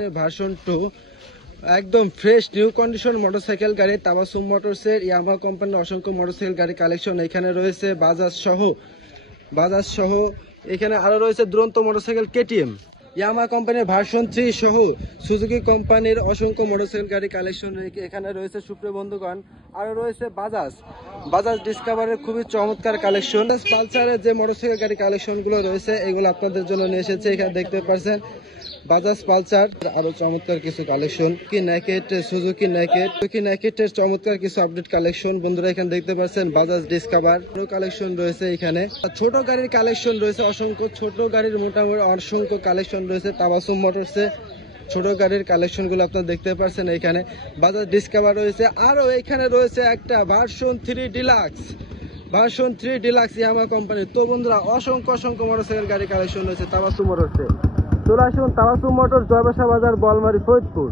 Version 2 একদম fresh new condition motorcycle গাড়ি Tabassum মোটরসের Yamaha কোম্পানির অসংখ্য মোটরসাইকেল গাড়ি কালেকশন এখানে রয়েছে। বাজাজ সহ এখানে আরো রয়েছে দুরন্ত মোটরসাইকেল কেটিএম, ইয়ামাহা কোম্পানির ভার্সন 3 সহ সুজুকি কোম্পানির অসংখ্য মোটরসাইকেল গাড়ি কালেকশন এখানে রয়েছে। সুপ্রিয় বন্ধুগণ, আরো রয়েছে বাজাজ ডিসকভারের খুবই চমৎকার কালেকশন। পালসারের যে মোটরসাইকেল গাড়ি কালেকশন গুলো রয়েছে এগুলো আপনাদের জন্য নিয়ে এসেছে। এখানে দেখতে পাচ্ছেন বাজাজ পালসার আরো চমৎকার কিছু কালেকশন, সুজুকি নেকেটের চমৎকার কিছু আপডেট কালেকশন বন্ধুরা এখানে দেখতে পাচ্ছেন। বাজাজ ডিসকভার কালেকশন রয়েছে। এখানে ছোট গাড়ির কালেকশন রয়েছে অসংখ্য, ছোট গাড়ির মোটামুটি অসংখ্য কালেকশন রয়েছে তাবাসসুম মোটরসে। ছোট গাড়ির কালেকশন গুলো আপনারা দেখতে পাচ্ছেন। এখানে বাজাজ ডিসকভার রয়েছে। আরো এখানে রয়েছে একটা ভার্সন 3 ডিলাক্স ইয়ামাহা কোম্পানি। তো বন্ধুরা অসংখ্য মোটরসাইকেল গাড়ি কালেকশন রয়েছে তাবাসসুম মোটরসে। চলে আসুন তাবাসসুম মোটর, জয়বাসা বাজার, বলমারী, ফরিদপুর।